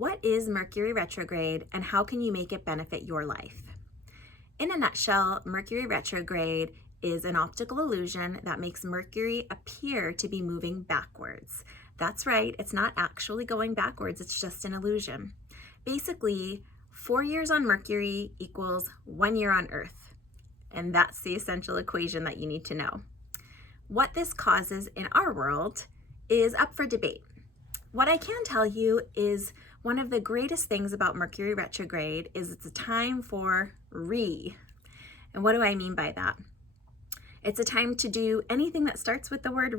What is Mercury retrograde and how can you make it benefit your life? In a nutshell, Mercury retrograde is an optical illusion that makes Mercury appear to be moving backwards. That's right, it's not actually going backwards, it's just an illusion. Basically, 4 years on Mercury equals 1 year on Earth. And that's the essential equation that you need to know. What this causes in our world is up for debate. What I can tell you is one of the greatest things about Mercury retrograde is it's a time for And what do I mean by that? It's a time to do anything that starts with the word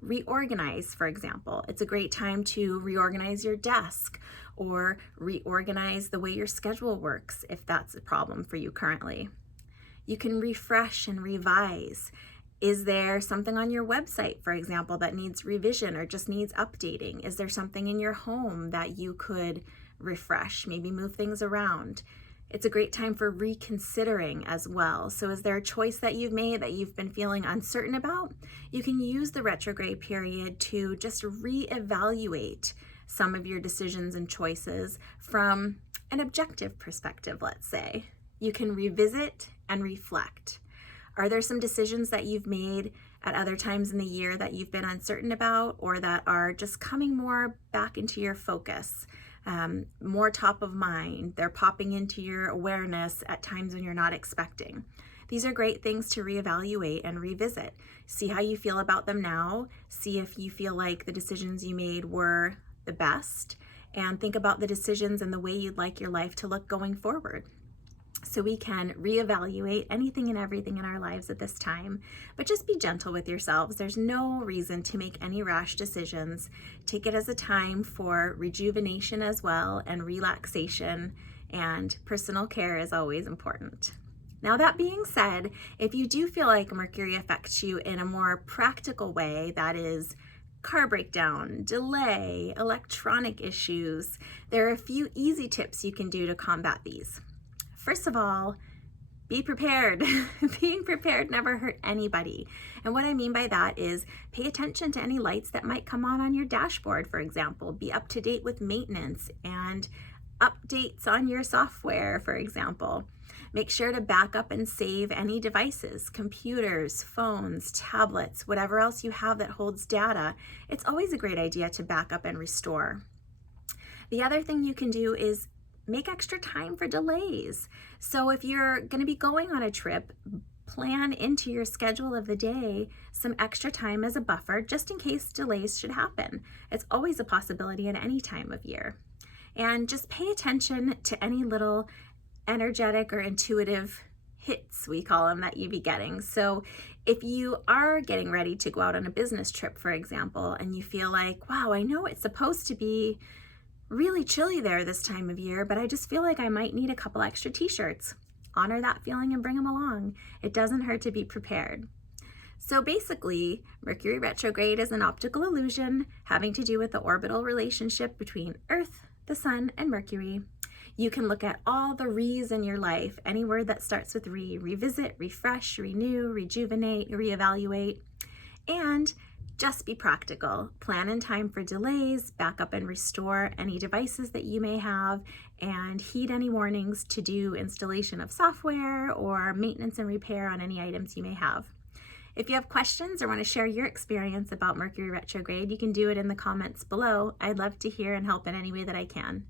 reorganize, for example. It's a great time to reorganize your desk or reorganize the way your schedule works if that's a problem for you currently. You can refresh and revise. Is there something on your website, for example, that needs revision or just needs updating? Is there something in your home that you could refresh, maybe move things around? It's a great time for reconsidering as well. So is there a choice that you've made that you've been feeling uncertain about? You can use the retrograde period to just reevaluate some of your decisions and choices from an objective perspective, let's say. You can revisit and reflect. Are there some decisions that you've made at other times in the year that you've been uncertain about or that are just coming more back into your focus, more top of mind? They're popping into your awareness at times when you're not expecting. These are great things to reevaluate and revisit. See how you feel about them now. See if you feel like the decisions you made were the best, and think about the decisions and the way you'd like your life to look going forward. So we can reevaluate anything and everything in our lives at this time, but just be gentle with yourselves. There's no reason to make any rash decisions. Take it as a time for rejuvenation as well, and relaxation, and personal care is always important. Now, that being said, if you do feel like Mercury affects you in a more practical way, that is car breakdown, delay, electronic issues, there are a few easy tips you can do to combat these. First of all, be prepared. Being prepared never hurt anybody. And what I mean by that is pay attention to any lights that might come on your dashboard, for example. Be up to date with maintenance and updates on your software, for example. Make sure to back up and save any devices, computers, phones, tablets, whatever else you have that holds data. It's always a great idea to back up and restore. The other thing you can do is make extra time for delays. So if you're going to be going on a trip, plan into your schedule of the day some extra time as a buffer just in case delays should happen. It's always a possibility at any time of year. And just pay attention to any little energetic or intuitive hits, we call them, that you be getting. So if you are getting ready to go out on a business trip, for example, and you feel like, wow, I know it's supposed to be really chilly there this time of year, but I just feel like I might need a couple extra t-shirts. Honor that feeling and bring them along. It doesn't hurt to be prepared. So basically, Mercury retrograde is an optical illusion having to do with the orbital relationship between Earth, the Sun, and Mercury. You can look at all the re's in your life, any word that starts with revisit, refresh, renew, rejuvenate, reevaluate, and just be practical. Plan in time for delays, back up and restore any devices that you may have, and heed any warnings to do installation of software or maintenance and repair on any items you may have. If you have questions or want to share your experience about Mercury retrograde, you can do it in the comments below. I'd love to hear and help in any way that I can.